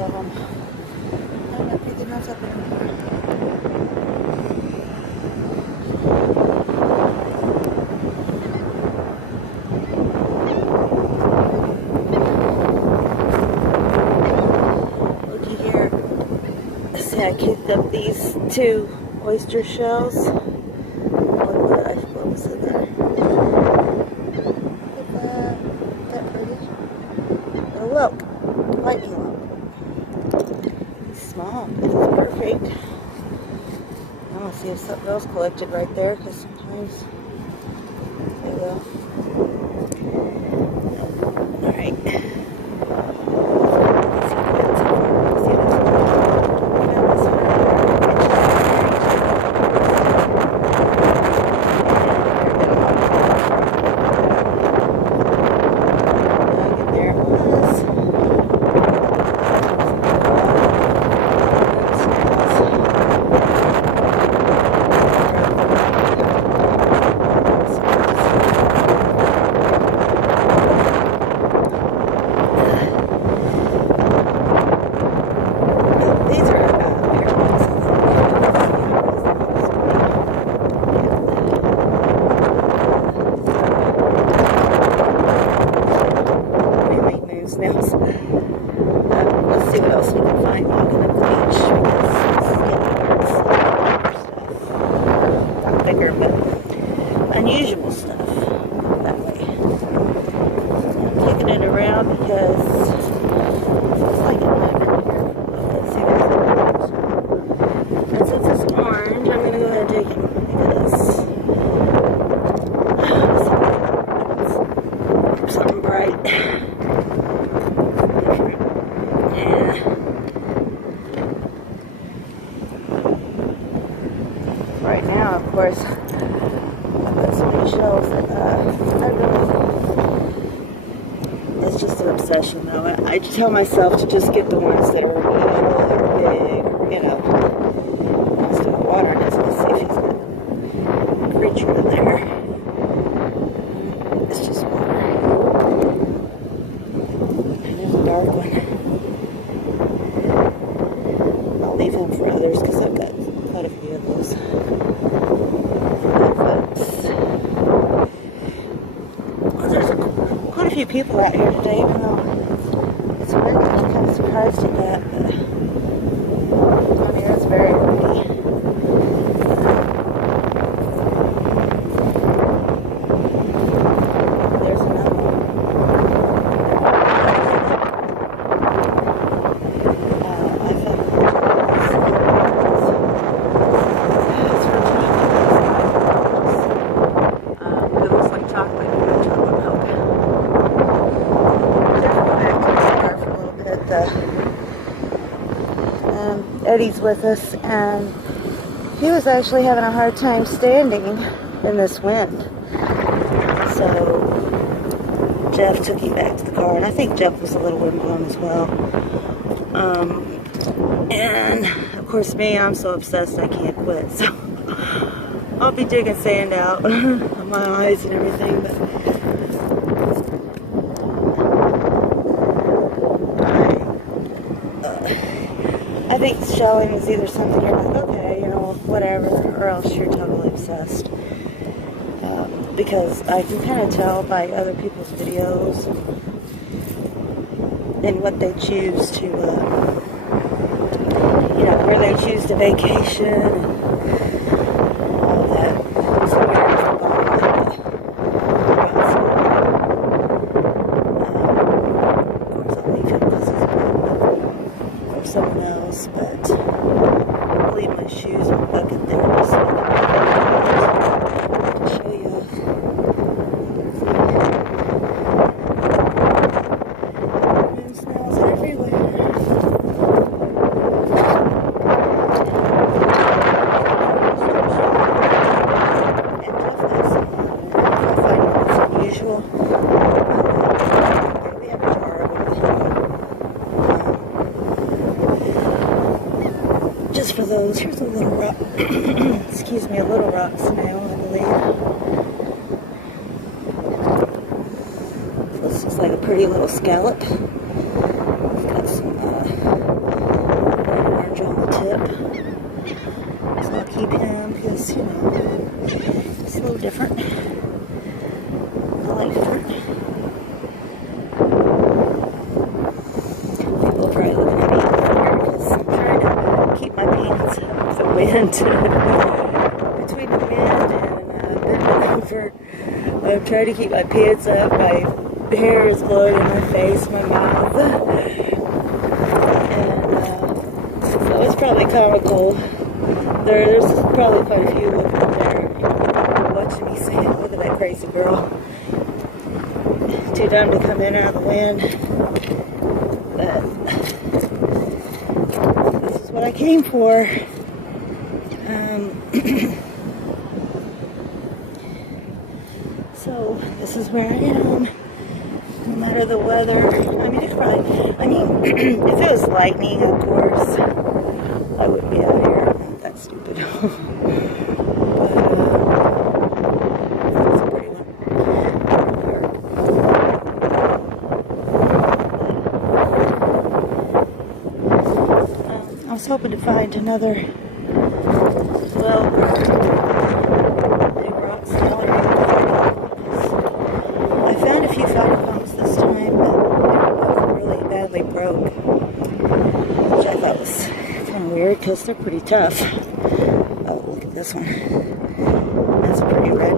of them. And everything else up in here. Looky here. See, I kicked up these 2 oyster shells. What was in there? That pretty? A whelk. Lightning whelk. It's small, but it's perfect. I'm gonna see if something else collected right there, because sometimes they will. Alright. Snails. Let's see what else we can find walking up the beach, because stuff. Not bigger, but unusual stuff that way. I'm kicking it around because it's like it might be here. Let's see what's there. And since it's orange, I'm going to go ahead and take it because something bright. Right now, of course, I've got so many shells that it's just an obsession though. I tell myself to just get the ones that are little or big, you know. I'll start watering it to see if he's got a creature in there. It's just water. And there's a dark one. I'll leave him for others because I've got quite a few of those. Well, there's quite a few people out here today, even though it's windy. I'm kind of surprised at that, but I mean, it's very windy. There's another one. Eddie's with us, and he was actually having a hard time standing in this wind. So Jeff took him back to the car, and I think Jeff was a little windblown as well. And of course me, I'm so obsessed I can't quit. So I'll be digging sand out of my eyes and everything, but I think shelling is either something you're like, okay, you know, whatever, or else you're totally obsessed. Because I can kind of tell by other people's videos and what they choose to, you know, where they choose to vacation and all that. So of course, I'll leave him because he's for someone else, but I'll leave my shoes in the bucket there just so to show you. And snails everywhere. And definitely some, I find it's unusual. We have a jar of them. Just for those, here's a little rock, excuse me, a little rock snail, I believe. This looks like a pretty little scallop. It's got some because, you know, it's a little different. I like different. People are probably looking at me here because I'm trying to keep my pants up the wind. Between the wind and bending over, I'm trying to keep my pants up. My hair is blowing in my face, my mouth. So it's probably comical. There's probably quite a few looking up there watching me saying, look at that crazy girl. Too dumb to come in out of the wind. But this is what I came for. So this is where I am. No matter the weather. I mean, it's probably, if it was lightning, of course, I wouldn't be out here. That's stupid. But, it's a pretty one. I was hoping to find another, well, big rocks down here. I found a few fighter pumps this time, but they were both really badly broke, which I thought was kind of weird because they're pretty tough. Oh, look at this one. That's pretty red.